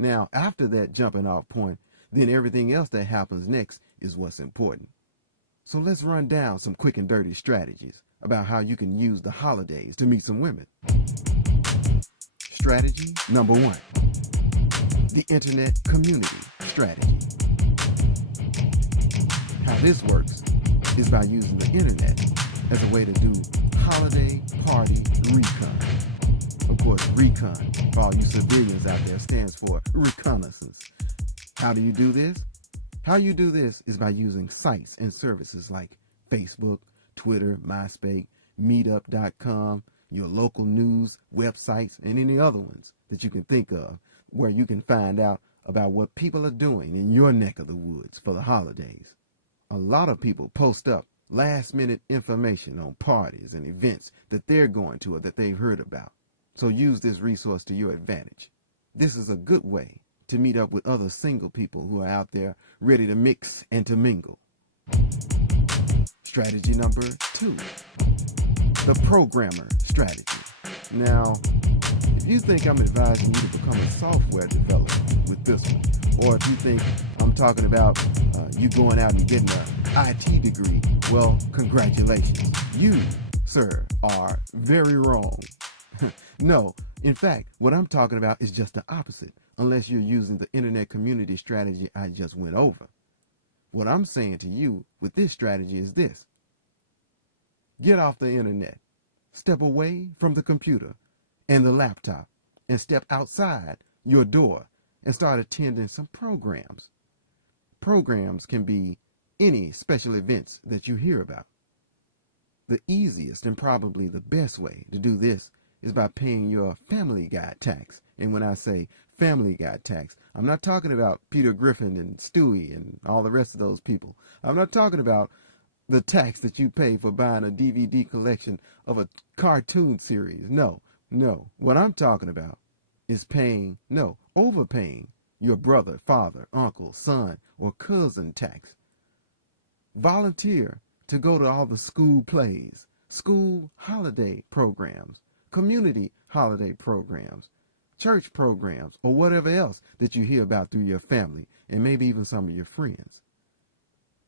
Now, after that jumping off point, then everything else that happens next is what's important. So let's run down some quick and dirty strategies about how you can use the holidays to meet some women. Strategy number 1, the internet community strategy. How this works is by using the internet as a way to do holiday party recon. Of course, recon, for all you civilians out there, stands for reconnaissance. How do you do this? How you do this is by using sites and services like Facebook, Twitter, MySpace, Meetup.com, your local news websites, and any other ones that you can think of, where you can find out about what people are doing in your neck of the woods for the holidays. A lot of people post up last-minute information on parties and events that they're going to or that they've heard about. So use this resource to your advantage. This is a good way to meet up with other single people who are out there ready to mix and to mingle. Strategy number 2, the programmer strategy. Now, if you think I'm advising you to become a software developer with this one, or if you think I'm talking about you going out and getting an IT degree, well, congratulations. You, sir, are very wrong. No, in fact, what I'm talking about is just the opposite, unless you're using the internet community strategy I just went over. What I'm saying to you with this strategy is this. Get off the internet, step away from the computer and the laptop, and step outside your door and start attending some programs. Programs can be any special events that you hear about. The easiest and probably the best way to do this is by paying your Family Guy tax. And when I say Family Guy tax, I'm not talking about Peter Griffin and Stewie and all the rest of those people. I'm not talking about the tax that you pay for buying a DVD collection of a cartoon series. No. What I'm talking about is overpaying your brother, father, uncle, son, or cousin tax. Volunteer to go to all the school plays, school holiday programs, community holiday programs, church programs, or whatever else that you hear about through your family and maybe even some of your friends.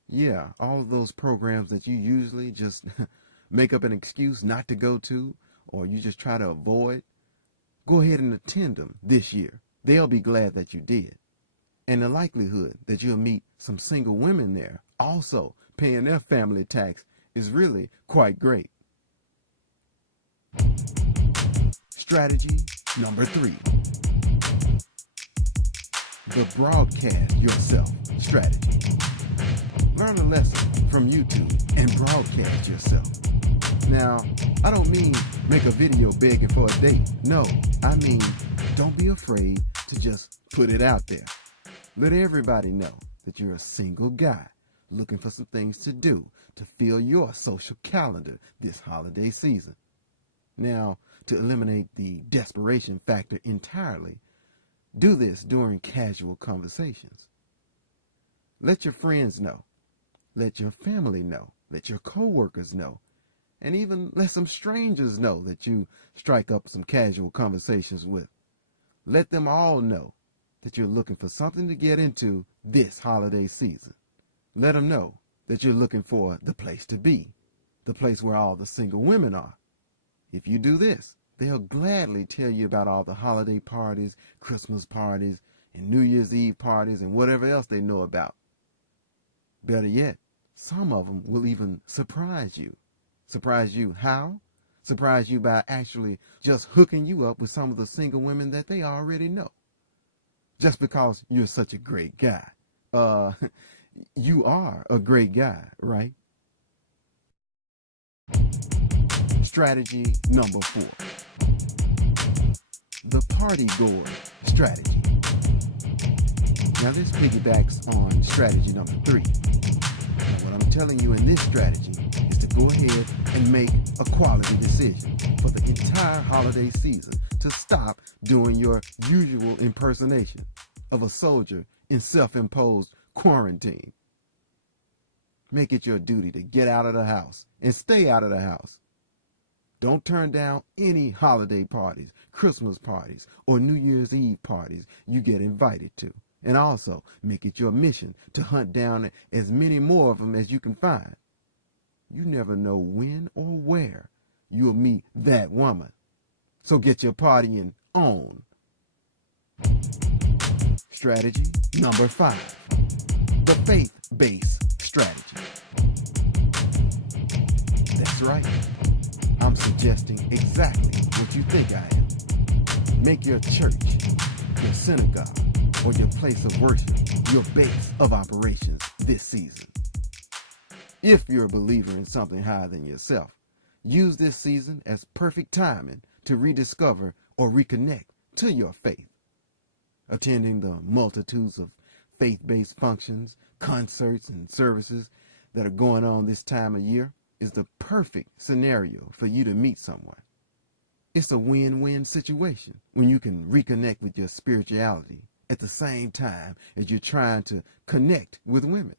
Yeah, all of those programs that you usually just make up an excuse not to go to, or you just try to avoid, go ahead and attend them this year. They'll be glad that you did. And the likelihood that you'll meet some single women there also paying their family tax is really quite great. Strategy number 3, the broadcast yourself strategy. Learn a lesson from YouTube and broadcast yourself. Now, I don't mean make a video begging for a date. No, I mean don't be afraid to just put it out there. Let everybody know that you're a single guy looking for some things to do to fill your social calendar this holiday season. Now, to eliminate the desperation factor entirely, do this during casual conversations. Let your friends know. Let your family know. Let your coworkers know. And even let some strangers know that you strike up some casual conversations with. Let them all know that you're looking for something to get into this holiday season. Let them know that you're looking for the place to be, the place where all the single women are. If you do this, they'll gladly tell you about all the holiday parties, Christmas parties, and New Year's Eve parties, and whatever else they know about. Better yet, some of them will even surprise you. Surprise you how? Surprise you by actually just hooking you up with some of the single women that they already know. Just because you're such a great guy. You are a great guy, right? Strategy number 4. The party goer strategy. Now this piggybacks on strategy number 3. Now what I'm telling you in this strategy is to go ahead and make a quality decision for the entire holiday season to stop doing your usual impersonation of a soldier in self-imposed quarantine. Make it your duty to get out of the house and stay out of the house. Don't turn down any holiday parties, Christmas parties, or New Year's Eve parties you get invited to. And also, make it your mission to hunt down as many more of them as you can find. You never know when or where you'll meet that woman. So get your partying on. Strategy number 5. The faith-based strategy. That's right. I'm suggesting exactly what you think I am. Make your church, your synagogue, or your place of worship your base of operations this season. If you're a believer in something higher than yourself, use this season as perfect timing to rediscover or reconnect to your faith. Attending the multitudes of faith-based functions, concerts, and services that are going on this time of year is the perfect scenario for you to meet someone. It's a win-win situation when you can reconnect with your spirituality at the same time as you're trying to connect with women.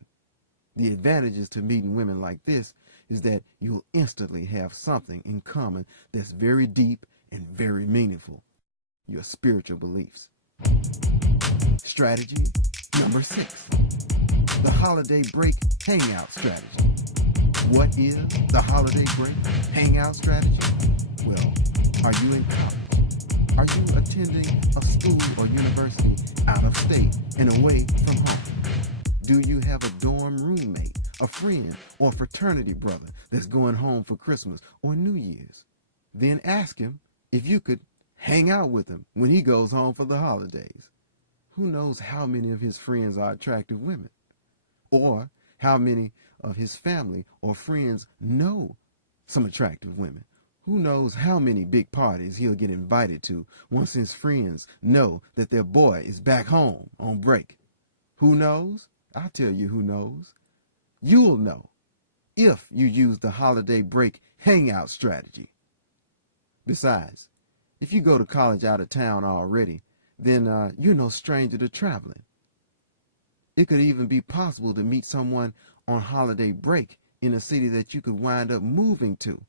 The advantages to meeting women like this is that you'll instantly have something in common that's very deep and very meaningful: your spiritual beliefs. Strategy number 6. The holiday break hangout strategy. What is the holiday break hangout strategy? Well, are you in college? Are you attending a school or university out of state and away from home? Do you have a dorm roommate, a friend, or fraternity brother that's going home for Christmas or New Year's? Then ask him if you could hang out with him when he goes home for the holidays. Who knows how many of his friends are attractive women? Or how many of his family or friends know some attractive women? Who knows how many big parties he'll get invited to once his friends know that their boy is back home on break? Who knows? I'll tell you who knows. You'll know if you use the holiday break hangout strategy. Besides, if you go to college out of town already, then you're no stranger to traveling. It could even be possible to meet someone on holiday break in a city that you could wind up moving to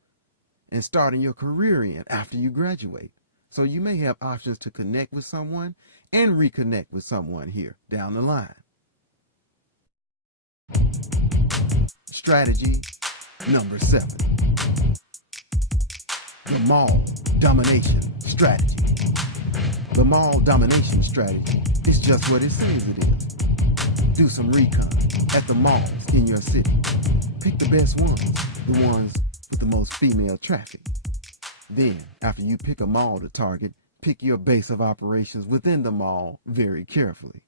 and starting your career in after you graduate. So you may have options to connect with someone and reconnect with someone here down the line. Strategy number 7. The mall domination strategy. The mall domination strategy is just what it says it is. Do some recon at the malls in your city. Pick the best ones, the ones with the most female traffic. Then, after you pick a mall to target, pick your base of operations within the mall very carefully.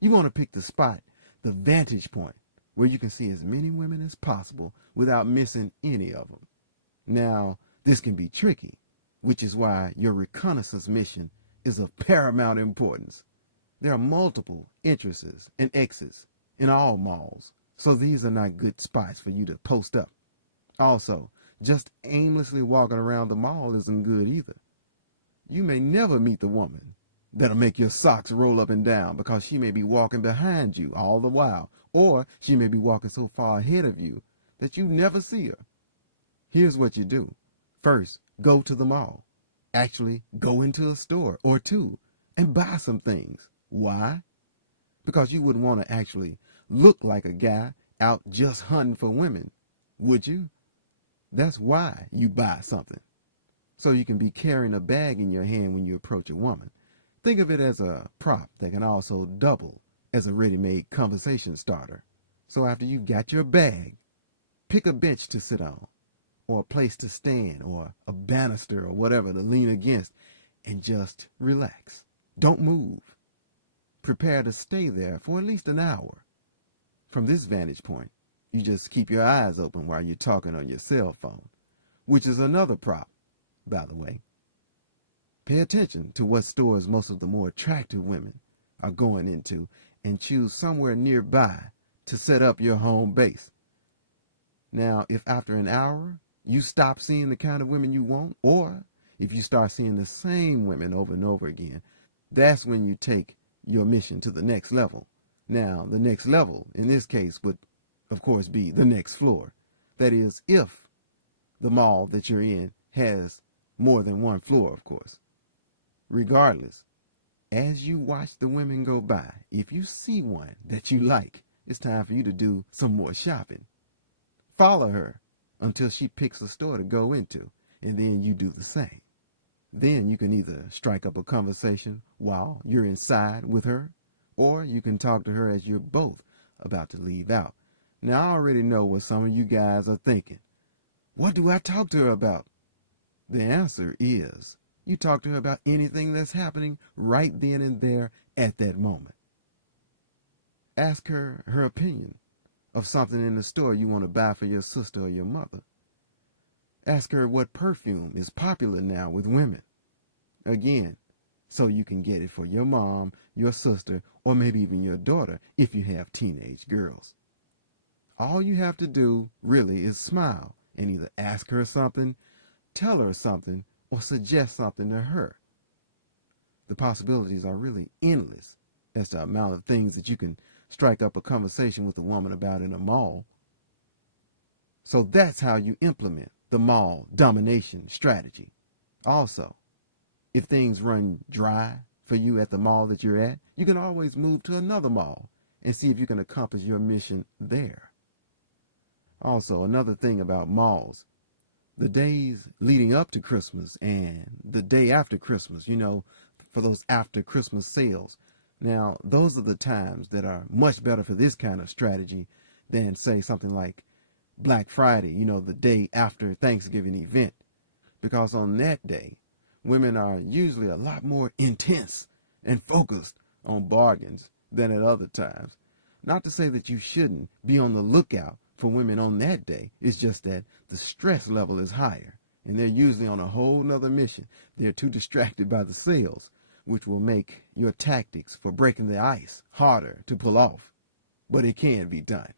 You want to pick the spot, the vantage point, where you can see as many women as possible without missing any of them. Now, this can be tricky, which is why your reconnaissance mission is of paramount importance. There are multiple entrances and exits in all malls, so these are not good spots for you to post up. Also, just aimlessly walking around the mall isn't good either. You may never meet the woman that'll make your socks roll up and down because she may be walking behind you all the while, or she may be walking so far ahead of you that you never see her. Here's what you do. First, go to the mall. Actually, go into a store or two and buy some things. Why? Because you wouldn't want to actually look like a guy out just hunting for women, would you? That's why you buy something. So you can be carrying a bag in your hand when you approach a woman. Think of it as a prop that can also double as a ready-made conversation starter. So after you've got your bag, pick a bench to sit on, or a place to stand, or a banister, or whatever to lean against, and just relax. Don't move. Prepare to stay there for at least an hour. From this vantage point, you just keep your eyes open while you're talking on your cell phone, which is another prop, by the way. Pay attention to what stores most of the more attractive women are going into and choose somewhere nearby to set up your home base. Now, if after an hour you stop seeing the kind of women you want, or if you start seeing the same women over and over again, that's when you take your mission to the next level. Now, the next level in this case would, of course, be the next floor. That is, if the mall that you're in has more than one floor, of course. Regardless, as you watch the women go by, if you see one that you like, it's time for you to do some more shopping. Follow her until she picks a store to go into, and then you do the same. Then you can either strike up a conversation while you're inside with her, or you can talk to her as you're both about to leave out. Now, I already know what some of you guys are thinking. What do I talk to her about? The answer is, you talk to her about anything that's happening right then and there at that moment. Ask her her opinion of something in the store you want to buy for your sister or your mother. Ask her what perfume is popular now with women. Again, so you can get it for your mom, your sister, or maybe even your daughter if you have teenage girls. All you have to do really is smile and either ask her something, tell her something, or suggest something to her. The possibilities are really endless as to the amount of things that you can strike up a conversation with a woman about in a mall. So that's how you implement the mall domination strategy. Also, if things run dry for you at the mall that you're at, you can always move to another mall and see if you can accomplish your mission there. Also, another thing about malls, the days leading up to Christmas and the day after Christmas, for those after Christmas sales. Now, those are the times that are much better for this kind of strategy than, say, something like Black Friday, the day after Thanksgiving event. Because on that day, women are usually a lot more intense and focused on bargains than at other times. Not to say that you shouldn't be on the lookout for women on that day. It's just that the stress level is higher, and they're usually on a whole nother mission. They're too distracted by the sales, which will make your tactics for breaking the ice harder to pull off. But it can be done.